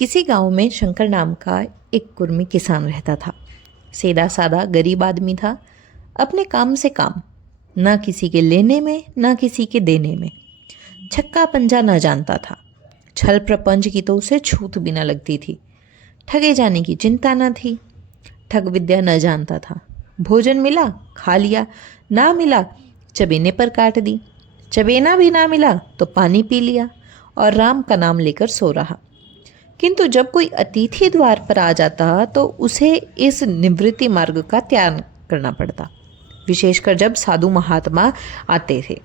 किसी गांव में शंकर नाम का एक कुर्मी किसान रहता था। सीधा साधा गरीब आदमी था। अपने काम से काम, ना किसी के लेने में ना किसी के देने में। छक्का पंजा न जानता था। छल प्रपंच की तो उसे छूत भी न लगती थी। ठगे जाने की चिंता न थी। ठग विद्या न जानता था। भोजन मिला खा लिया, ना मिला चबेने पर काट दी। चबेना भी ना मिला तो पानी पी लिया और राम का नाम लेकर सो रहा। किंतु जब कोई अतिथि द्वार पर आ जाता तो उसे इस निवृत्ति मार्ग का त्याग करना पड़ता। विशेषकर जब साधु महात्मा आते थे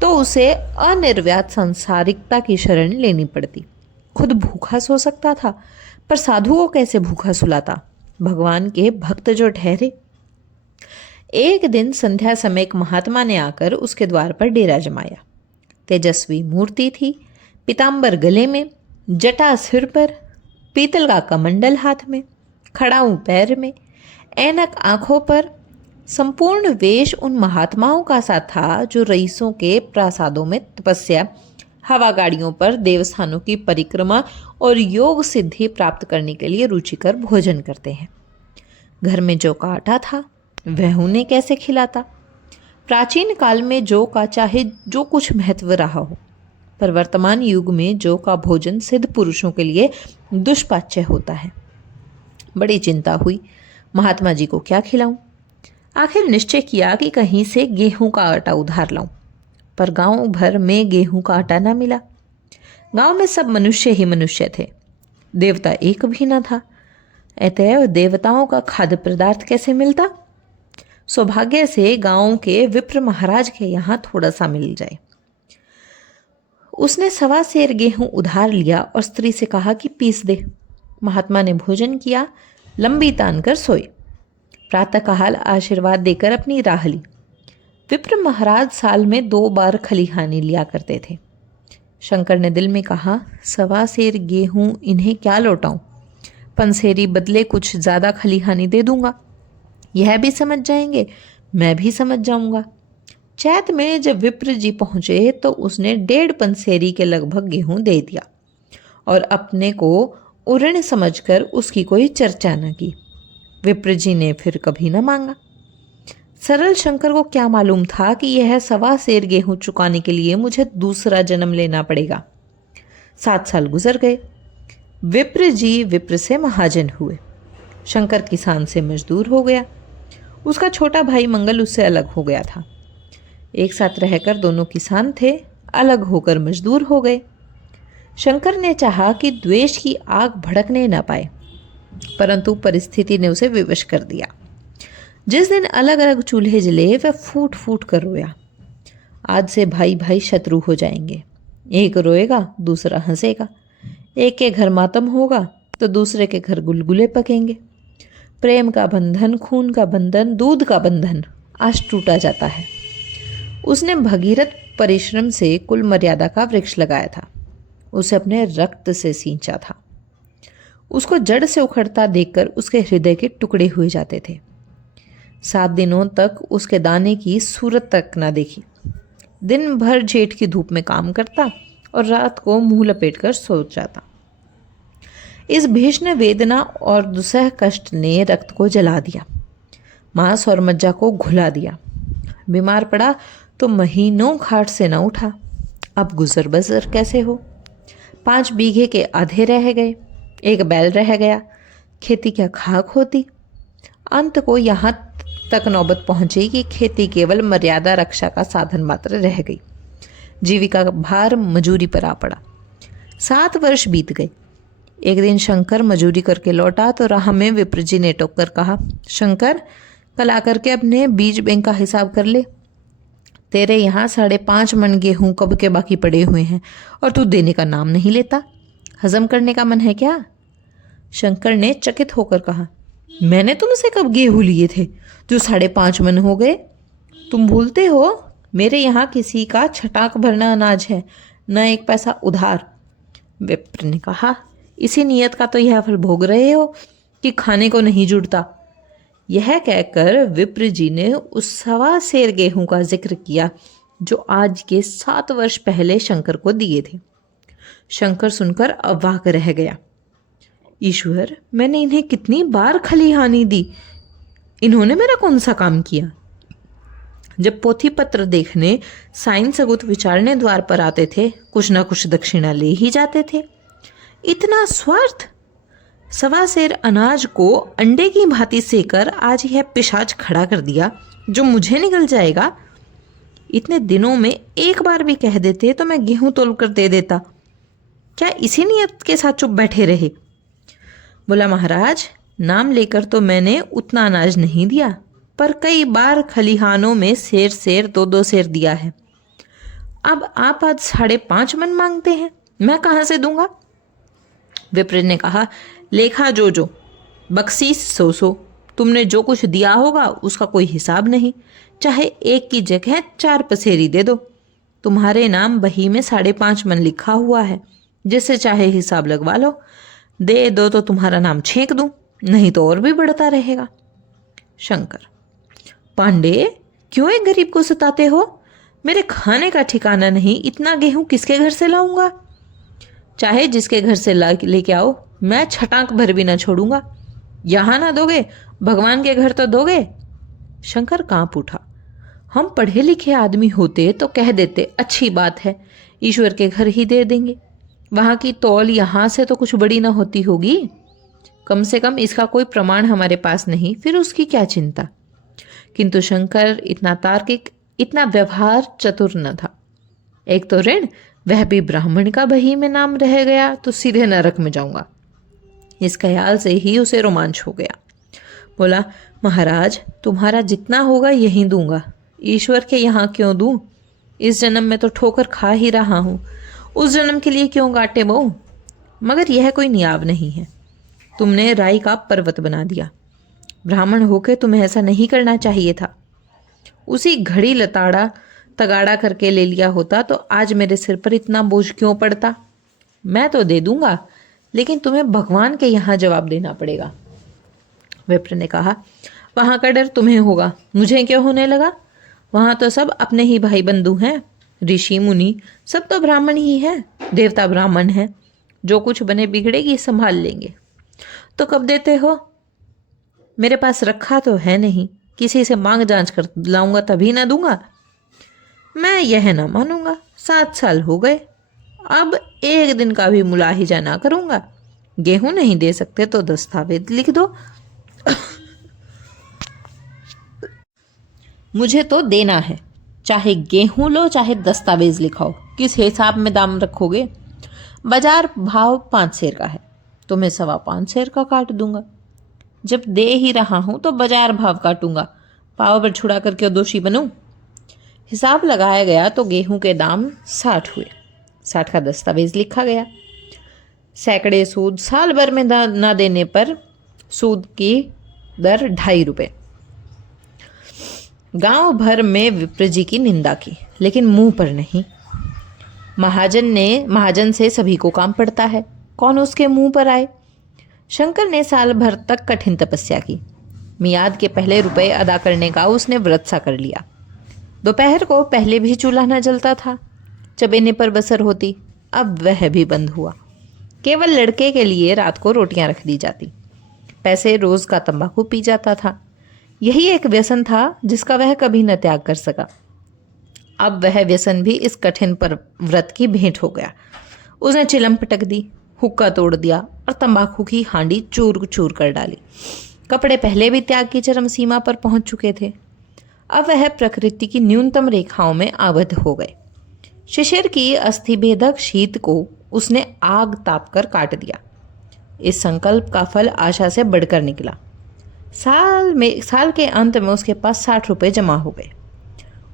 तो उसे अनिर्व्यात सांसारिकता की शरण लेनी पड़ती। खुद भूखा सो सकता था, पर साधु को कैसे भूखा सुलाता? भगवान के भक्त जो ठहरे। एक दिन संध्या समय एक महात्मा ने आकर उसके द्वार पर डेरा जमाया। तेजस्वी मूर्ति थी, पीताम्बर गले में, जटा सिर पर, पीतल का कमंडल हाथ में, खड़ाऊ पैर में, ऐनक आंखों पर। संपूर्ण वेश उन महात्माओं का सा था जो रईसों के प्रासादों में तपस्या, हवा गाड़ियों पर देवस्थानों की परिक्रमा और योग सिद्धि प्राप्त करने के लिए रुचिकर भोजन करते हैं। घर में जौ का आटा था, वह उन्हें कैसे खिलाता? प्राचीन काल में जौ का चाहे जो कुछ महत्व रहा हो, पर वर्तमान युग में जौ का भोजन सिद्ध पुरुषों के लिए दुष्पाच्य होता है। बड़ी चिंता हुई, महात्मा जी को क्या खिलाऊं? आखिर निश्चय किया कि कहीं से गेहूं का आटा उधार लाऊं, पर गांव भर में गेहूं का आटा ना मिला। गांव में सब मनुष्य ही मनुष्य थे, देवता एक भी न था। अतएव देवताओं का खाद्य पदार्थ कैसे मिलता? सौभाग्य से गांव के विप्र महाराज के यहाँ थोड़ा सा मिल जाए। उसने 1.25 सेर गेहूं उधार लिया और स्त्री से कहा कि पीस दे। महात्मा ने भोजन किया, लंबी तान कर सोए। प्रातःकाल आशीर्वाद देकर अपनी राह ली। विप्र महाराज साल में 2 बार खलिहानी लिया करते थे। शंकर ने दिल में कहा, 1.25 सेर गेहूं इन्हें क्या लौटाऊं? पंसेरी बदले कुछ ज्यादा खलिहानी दे दूंगा, यह भी समझ जाएंगे, मैं भी समझ जाऊंगा। चैत में जब विप्र जी पहुंचे तो उसने 1.5 पंसेरी के लगभग गेहूं दे दिया और अपने को उऋण समझकर उसकी कोई चर्चा न की। विप्र जी ने फिर कभी न मांगा। सरल शंकर को क्या मालूम था कि यह 1.25 सेर गेहूं चुकाने के लिए मुझे दूसरा जन्म लेना पड़ेगा। 7 साल गुजर गए। विप्र जी विप्र से महाजन हुए। शंकर किसान से मजदूर हो गया। उसका छोटा भाई मंगल उससे अलग हो गया था। एक साथ रहकर दोनों किसान थे, अलग होकर मजदूर हो गए। शंकर ने चाहा कि द्वेष की आग भड़कने न पाए, परंतु परिस्थिति ने उसे विवश कर दिया। जिस दिन अलग अलग चूल्हे जले वह फूट फूट कर रोया। आज से भाई भाई शत्रु हो जाएंगे। एक रोएगा दूसरा हंसेगा। एक के घर मातम होगा तो दूसरे के घर गुलगुले पकेंगे। प्रेम का बंधन, खून का बंधन, दूध का बंधन आज टूटा जाता है। उसने भगीरथ परिश्रम से कुल मर्यादा का वृक्ष लगाया था। उसे अपने रक्त से सींचा था। उसको जड़ से उखड़ता देखकर उसके हृदय के टुकड़े हुए जाते थे। 7 दिनों तक उसके दाने की सूरत तक न देखी। दिन भर जेठ की धूप में काम करता और रात को मुंह लपेट कर सो जाता। इस भीषण वेदना और दुसह कष्ट ने रक्त को जला दिया, मांस और मज्जा को घुला दिया। बीमार पड़ा तो महीनों खाट से न उठा। अब गुजर बसर कैसे हो? 5 बीघे के आधे रह गए, 1 बैल रह गया। खेती क्या खाक होती? अंत को यहाँ तक नौबत पहुंची कि खेती केवल मर्यादा रक्षा का साधन मात्र रह गई। जीविका का भार मजूरी पर आ पड़ा। 7 वर्ष बीत गए। एक दिन शंकर मजूरी करके लौटा तो राह में विप्र जी ने टोक कर कहा, शंकर, कल आकर के अपने बीज बैंक का हिसाब कर ले। तेरे यहाँ 5.5 मन गेहूं कब के बाकी पड़े हुए हैं और तू देने का नाम नहीं लेता। हजम करने का मन है क्या? शंकर ने चकित होकर कहा, मैंने तुमसे कब गेहूं लिए थे जो 5.5 मन हो गए? तुम भूलते हो मेरे यहाँ किसी का छटाक भरना अनाज है, न 1 पैसा उधार। विप्र ने कहा, इसी नियत का तो यह फल भोग रहे हो कि खाने को नहीं जुड़ता। यह कहकर विप्र जी ने उस 1.25 सेर गेहूं का जिक्र किया जो आज के 7 वर्ष पहले शंकर को दिए थे। शंकर सुनकर अवाक रह गया। ईश्वर, मैंने इन्हें कितनी बार खलिहानी दी, इन्होंने मेरा कौन सा काम किया? जब पोथी पत्र देखने, साइन सगुत विचारने द्वार पर आते थे, कुछ ना कुछ दक्षिणा ले ही जाते थे। इतना स्वार्थ! 1.25 सेर अनाज को अंडे की भांति सेकर आज यह पिशाच खड़ा कर दिया जो मुझे निकल जाएगा। इतने दिनों में एक बार भी कह देते तो मैं गेहूं तोल कर दे देता। क्या इसी नियत के साथ चुप बैठे रहे? बोला, महाराज, नाम लेकर तो मैंने उतना अनाज नहीं दिया, पर कई बार खलिहानों में सेर 2-2 सेर दिया है। अब आप आज 5.5 मन मांगते हैं, मैं कहाँ से दूंगा? विप्र ने कहा, लेखा जो बख्शीश 100, तुमने जो कुछ दिया होगा उसका कोई हिसाब नहीं, चाहे 1 की जगह 4 पसेरी दे दो। तुम्हारे नाम बही में 5.5 मन लिखा हुआ है, जिससे चाहे हिसाब लगवा लो। दे दो तो तुम्हारा नाम छेंक दूं, नहीं तो और भी बढ़ता रहेगा। शंकर, पांडे, क्यों एक गरीब को सताते हो? मेरे खाने का ठिकाना नहीं, इतना गेहूं किसके घर से लाऊंगा? चाहे जिसके घर से लेके आओ, मैं छटाक भर भी ना छोड़ूंगा। यहां ना दोगे, भगवान के घर तो दोगे। शंकर कांप उठा। हम पढ़े लिखे आदमी होते तो कह देते, अच्छी बात है, ईश्वर के घर ही दे देंगे। वहां की तौल यहां से तो कुछ बड़ी ना होती होगी। कम से कम इसका कोई प्रमाण हमारे पास नहीं, फिर उसकी क्या चिंता। किंतु शंकर इतना तार्किक, इतना व्यवहार चतुर न था। एक तो ऋण, वह भी ब्राह्मण का बही में नाम रह गया तो सीधे नरक में जाऊंगा। इस ख्याल से ही उसे रोमांच हो गया। बोला, महाराज, तुम्हारा जितना होगा यहीं दूंगा, ईश्वर के यहाँ क्यों दूं? इस जन्म में तो ठोकर खा ही रहा हूं, उस जन्म के लिए क्यों गाटे बहू? मगर यह कोई नियाव नहीं है, तुमने राई का पर्वत बना दिया। ब्राह्मण होके तुम्हें ऐसा नहीं करना चाहिए था। उसी घड़ी लताड़ा तगाड़ा करके ले लिया होता तो आज मेरे सिर पर इतना बोझ क्यों पड़ता? मैं तो दे दूंगा, लेकिन तुम्हें भगवान के यहाँ जवाब देना पड़ेगा। विप्र ने कहा, वहां का डर तुम्हें होगा, मुझे क्यों होने लगा? वहां तो सब अपने ही भाई बंधु हैं, ऋषि मुनि सब तो ब्राह्मण ही हैं, देवता ब्राह्मण हैं, जो कुछ बने बिगड़ेगी संभाल लेंगे। तो कब देते हो? मेरे पास रखा तो है नहीं, किसी से मांग जांच कर लाऊंगा तभी ना दूंगा। मैं यह ना मानूंगा, 7 साल हो गए, अब एक दिन का भी मुलाहिजा ना करूंगा। गेहूं नहीं दे सकते तो दस्तावेज लिख दो। मुझे तो देना है, चाहे गेहूं लो चाहे दस्तावेज लिखाओ। किस हिसाब में दाम रखोगे? बाजार भाव 5 सेर का है, तो मैं 5.25 सेर का काट दूंगा। जब दे ही रहा हूं तो बाजार भाव काटूंगा, पाव पर छुड़ा कर क्यों दोषी बनूं? हिसाब लगाया गया तो गेहूं के दाम 60 हुए। 60 का दस्तावेज लिखा गया। सैकड़े सूद, साल भर में ना देने पर सूद की दर 2.5 रुपये। गांव भर में विप्र जी की निंदा की, लेकिन मुंह पर नहीं। महाजन से सभी को काम पड़ता है, कौन उसके मुंह पर आए? शंकर ने साल भर तक कठिन तपस्या की। मियाद के पहले रुपए अदा करने का उसने व्रत सा कर लिया। दोपहर को पहले भी चूल्हा न जलता था, चबेने पर बसर होती, अब वह भी बंद हुआ। केवल लड़के के लिए रात को रोटियां रख दी जाती। पैसे रोज का तंबाकू पी जाता था। यही एक व्यसन था जिसका वह कभी न त्याग कर सका। अब वह व्यसन भी इस कठिन पर व्रत की भेंट हो गया। उसने चिलम पटक दी, हुक्का तोड़ दिया और तंबाकू की हांडी चूर चूर कर डाली। कपड़े पहले भी त्याग की चरम सीमा पर पहुंच चुके थे। अब वह प्रकृति की न्यूनतम रेखाओं में आबद्ध हो गए। शिशिर की अस्थिभेदक शीत को उसने आग ताप कर काट दिया। इस संकल्प का फल आशा से बढ़कर निकला। साल के अंत में उसके पास 60 रुपये जमा हो गए।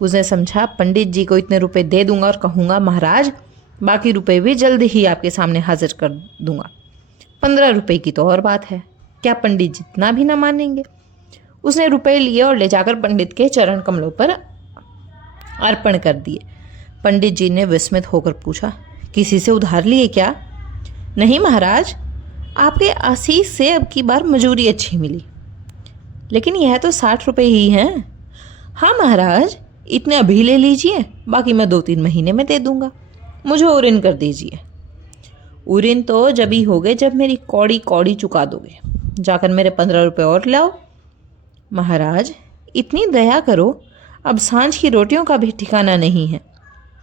उसने समझा, पंडित जी को इतने रुपए दे दूंगा और कहूँगा, महाराज बाकी रुपए भी जल्द ही आपके सामने हाजिर कर दूंगा। 15 रुपये की तो और बात है, क्या पंडित जितना भी न मानेंगे? उसने रुपए लिए और ले जाकर पंडित के चरण कमलों पर अर्पण कर दिए। पंडित जी ने विस्मित होकर पूछा, किसी से उधार लिए क्या? नहीं महाराज, आपके आशीष से अब की बार मजूरी अच्छी मिली। लेकिन यह तो 60 रुपये ही हैं। हाँ महाराज, इतने अभी ले लीजिए, बाकी मैं 2-3 महीने में दे दूंगा, मुझे और इन कर दीजिए। उरिन तो जब ही होगे जब मेरी कौड़ी कौड़ी चुका दोगे। जाकर मेरे 15 रुपये और लाओ। महाराज, इतनी दया करो, अब सांझ की रोटियों का भी ठिकाना नहीं है।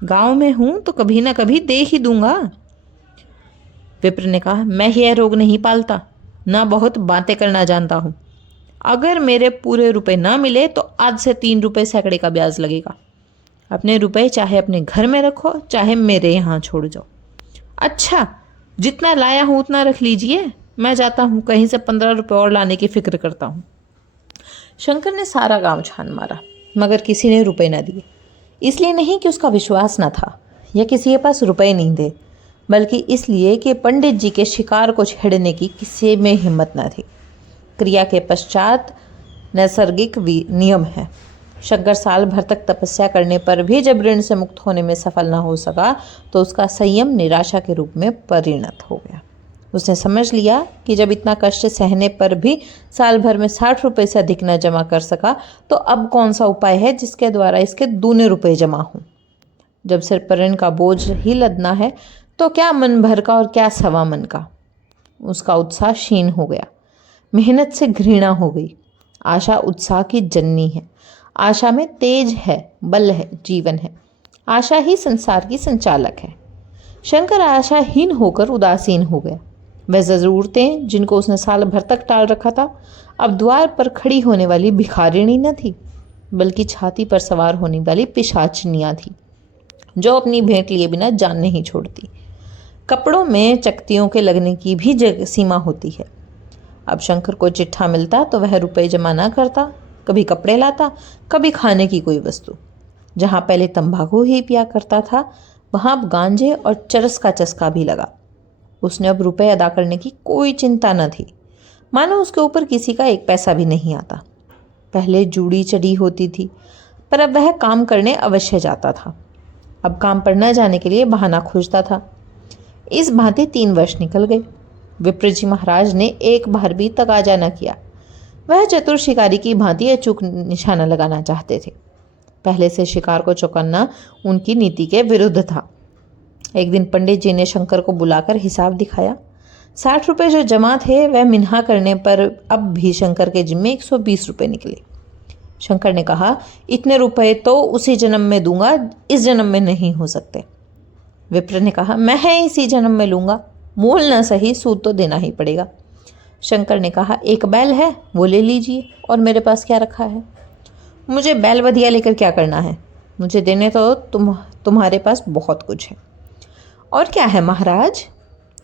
गांव में हूं तो कभी ना कभी दे ही दूंगा। विप्र ने कहा, मैं यह रोग नहीं पालता, ना बहुत बातें करना जानता हूं। अगर मेरे पूरे रुपए ना मिले तो आज से 3 रुपये सैकड़े का ब्याज लगेगा। अपने रुपए चाहे अपने घर में रखो, चाहे मेरे यहाँ छोड़ जाओ। अच्छा, जितना लाया हूं उतना रख लीजिए, मैं जाता हूं, कहीं से 15 रुपये और लाने की फिक्र करता हूं। शंकर ने सारा गांव छान मारा, मगर किसी ने रुपए न दिए। इसलिए नहीं कि उसका विश्वास न था या किसी के पास रुपए नहीं थे, बल्कि इसलिए कि पंडित जी के शिकार को छेड़ने की किसी में हिम्मत न थी। क्रिया के पश्चात नैसर्गिक नियम है। शंकर साल भर तक तपस्या करने पर भी जब ऋण से मुक्त होने में सफल न हो सका तो उसका संयम निराशा के रूप में परिणत हो गया। उसने समझ लिया कि जब इतना कष्ट सहने पर भी साल भर में 60 रुपये से अधिक न जमा कर सका तो अब कौन सा उपाय है जिसके द्वारा इसके दूने रुपए जमा हों। जब सिर पर ऋण का बोझ ही लदना है तो क्या मन भर का और क्या सवा मन का। उसका उत्साह क्षीण हो गया, मेहनत से घृणा हो गई। आशा उत्साह की जननी है। आशा में तेज है, बल है, जीवन है। आशा ही संसार की संचालक है। शंकर आशाहीन होकर उदासीन हो गया। वह ज़रूरतें जिनको उसने साल भर तक टाल रखा था अब द्वार पर खड़ी होने वाली भिखारिणी न थी, बल्कि छाती पर सवार होने वाली पिशाचनियाँ थी, जो अपनी भेंट लिए बिना जान नहीं छोड़ती। कपड़ों में चकतियों के लगने की भी सीमा होती है। अब शंकर को चिट्ठा मिलता तो वह रुपए जमा ना करता, कभी कपड़े लाता, कभी खाने की कोई वस्तु। जहाँ पहले तंबाकू ही पिया करता था वहाँ अब गांजे और चरस का चस्का भी लगा। उसने अब रुपए अदा करने की कोई चिंता न थी, मानो उसके ऊपर किसी का एक पैसा भी नहीं आता। पहले जूड़ी चढ़ी होती थी, पर अब वह काम करने अवश्य जाता था। अब काम पर न जाने के लिए बहाना खोजता था। इस भांति 3 वर्ष निकल गए। विप्र जी महाराज ने एक बार भी तकाजा न किया। वह चतुर शिकारी की भांति अचूक निशाना लगाना चाहते थे। पहले से शिकार को चौकन्ना उनकी नीति के विरुद्ध था। एक दिन पंडित जी ने शंकर को बुलाकर हिसाब दिखाया। 60 रुपये जो जमा थे वह मिन्हा करने पर अब भी शंकर के जिम्मे 120 रुपये निकले। शंकर ने कहा, इतने रुपए तो उसी जन्म में दूंगा, इस जन्म में नहीं हो सकते। विप्र ने कहा, मैं इसी जन्म में लूंगा, मूल न सही सूद तो देना ही पड़ेगा। शंकर ने कहा, एक बैल है वो ले लीजिए, और मेरे पास क्या रखा है? मुझे बैल बधिया लेकर क्या करना है? मुझे देने तो तुम्हारे पास बहुत कुछ है। और क्या है महाराज?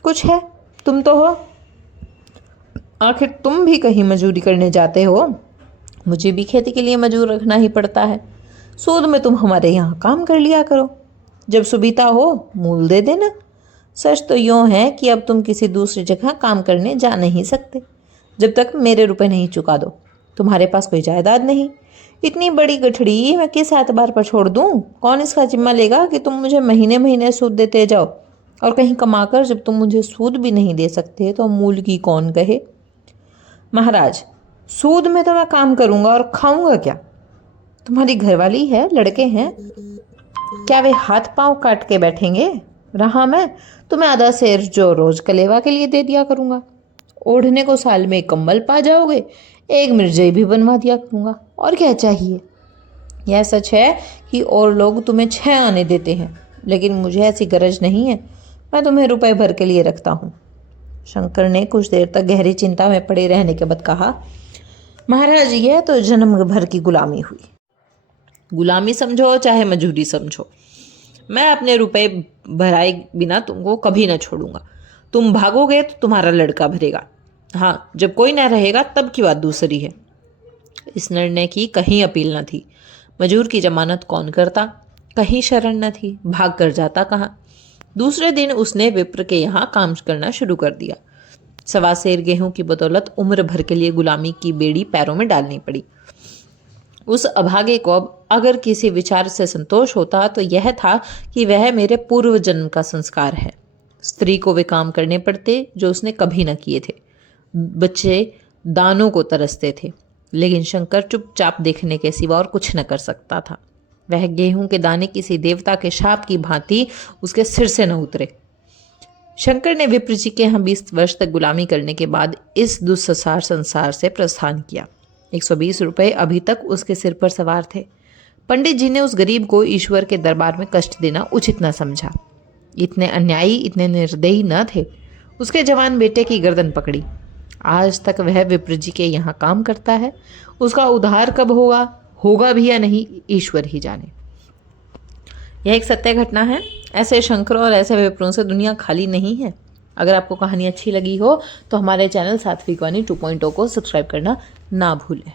कुछ है, तुम तो हो। आखिर तुम भी कहीं मजूरी करने जाते हो, मुझे भी खेती के लिए मजूर रखना ही पड़ता है। सूद में तुम हमारे यहाँ काम कर लिया करो, जब सुविधा हो मूल दे देना। सच तो यूँ है कि अब तुम किसी दूसरी जगह काम करने जा नहीं सकते जब तक मेरे रुपए नहीं चुका दो। तुम्हारे पास कोई जायदाद नहीं, इतनी बड़ी गठड़ी मैं किस एतबार पर छोड़ दूँ? कौन इसका जिम्मा लेगा कि तुम मुझे महीने महीने सूद देते जाओ, और कहीं कमाकर जब तुम मुझे सूद भी नहीं दे सकते तो मूल की कौन कहे? महाराज, सूद में तो मैं काम करूँगा और खाऊंगा क्या? तुम्हारी घरवाली है, लड़के हैं, क्या वे हाथ पांव काट के बैठेंगे? रहा मैं तुम्हें आधा शेर जो रोज कलेवा के लिए दे दिया करूँगा। ओढ़ने को साल में 1 कंबल पा जाओगे, 1 मिर्जई भी बनवा दिया करूँगा, और क्या चाहिए? यह सच है कि और लोग तुम्हें 6 आने देते हैं, लेकिन मुझे ऐसी गरज नहीं है। मैं तुम्हें रुपए भर के लिए रखता हूँ। शंकर ने कुछ देर तक गहरी चिंता में पड़े रहने के बाद कहा, महाराज, यह तो जन्म भर की गुलामी हुई। गुलामी समझो चाहे मजूरी समझो, मैं अपने रुपए भराए बिना तुमको कभी ना छोड़ूंगा। तुम भागोगे तो तुम्हारा लड़का भरेगा। हाँ, जब कोई ना रहेगा तब की बात दूसरी है। इस निर्णय की कहीं अपील न थी। मजूर की जमानत कौन करता? कहीं शरण न थी, भाग कर जाता कहाँ? दूसरे दिन उसने विप्र के यहाँ काम करना शुरू कर दिया। 1.25 सेर गेहूं की बदौलत उम्र भर के लिए गुलामी की बेड़ी पैरों में डालनी पड़ी। उस अभागे को अब अगर किसी विचार से संतोष होता तो यह था कि वह मेरे पूर्व जन्म का संस्कार है। स्त्री को वे काम करने पड़ते जो उसने कभी न किए थे। बच्चे दानों को तरसते थे, लेकिन शंकर चुपचाप देखने के सिवा और कुछ न कर सकता था। वह गेहूं के दाने किसी देवता के शाप की भांति उसके सिर से न उतरे। शंकर ने विप्र जी के यहाँ 20 वर्ष तक गुलामी करने के बाद इस दुस्सार संसार से प्रस्थान किया। 120 रुपये अभी तक उसके सिर पर सवार थे। पंडित जी ने उस गरीब को ईश्वर के दरबार में कष्ट देना उचित न समझा। इतने अन्यायी, इतने निर्दयी न थे। उसके जवान बेटे की गर्दन पकड़ी। आज तक वह विप्र जी के यहाँ काम करता है। उसका उद्धार कब होगा भी या नहीं, ईश्वर ही जाने। यह एक सत्य घटना है। ऐसे शंकरों और ऐसे विप्रों से दुनिया खाली नहीं है। अगर आपको कहानी अच्छी लगी हो तो हमारे चैनल सात्विक वाणी 2.0 को सब्सक्राइब करना ना भूलें।